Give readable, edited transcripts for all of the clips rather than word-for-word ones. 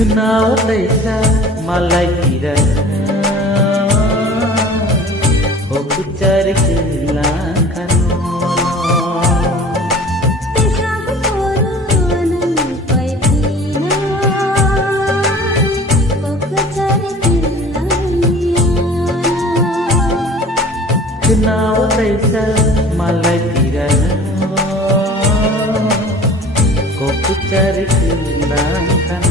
Kenal desa malai kirana Aku cari kehilangan Kenal desa malai kirana Aku cari kehilangan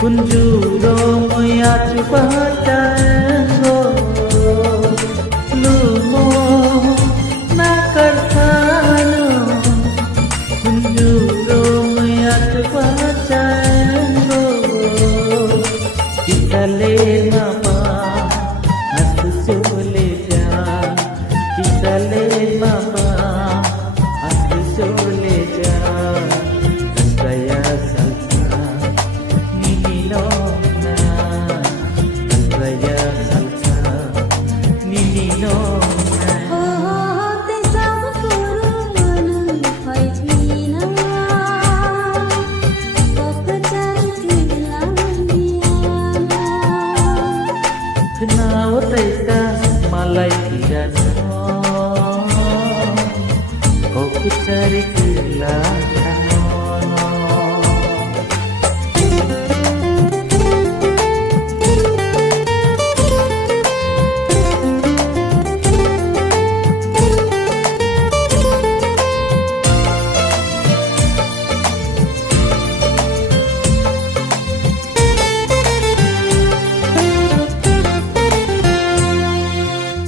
Kunjuro moya chupatango lumo nakarsano Kunjuro moya chupatango Kitale mama asu chole jaan Kitale mama asu chole jaan Saya salsa Kenal desa malai kirana Aku cari kehilangan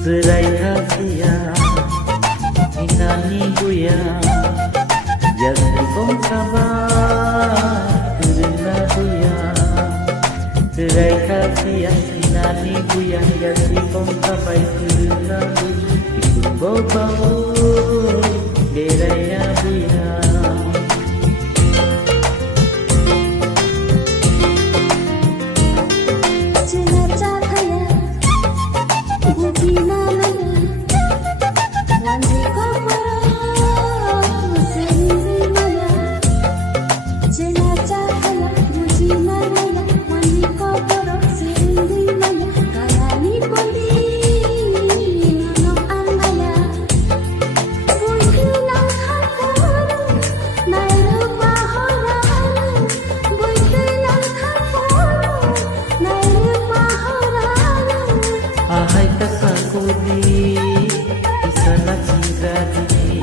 Serai rahasia Inani buya Yasri kong sabar Kerana buya Serai rahasia Inani buya Yasri kong sabar Kerana buya Ikut bawa Deraya buya Ahai tasakudi Isana singradi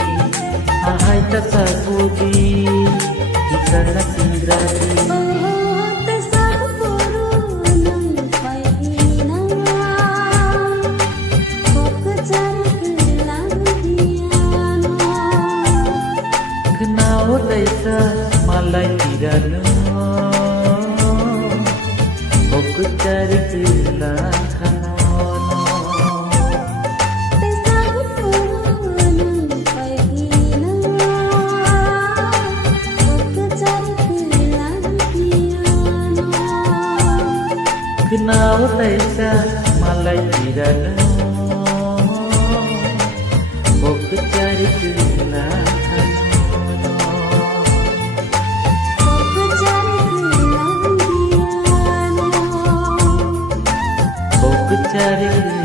Ahai tasakudi Isana singradi Kenal desa malai kirana Aku cari kehilangan Kenal desa malai kirana Aku cari kehilangan Aku cari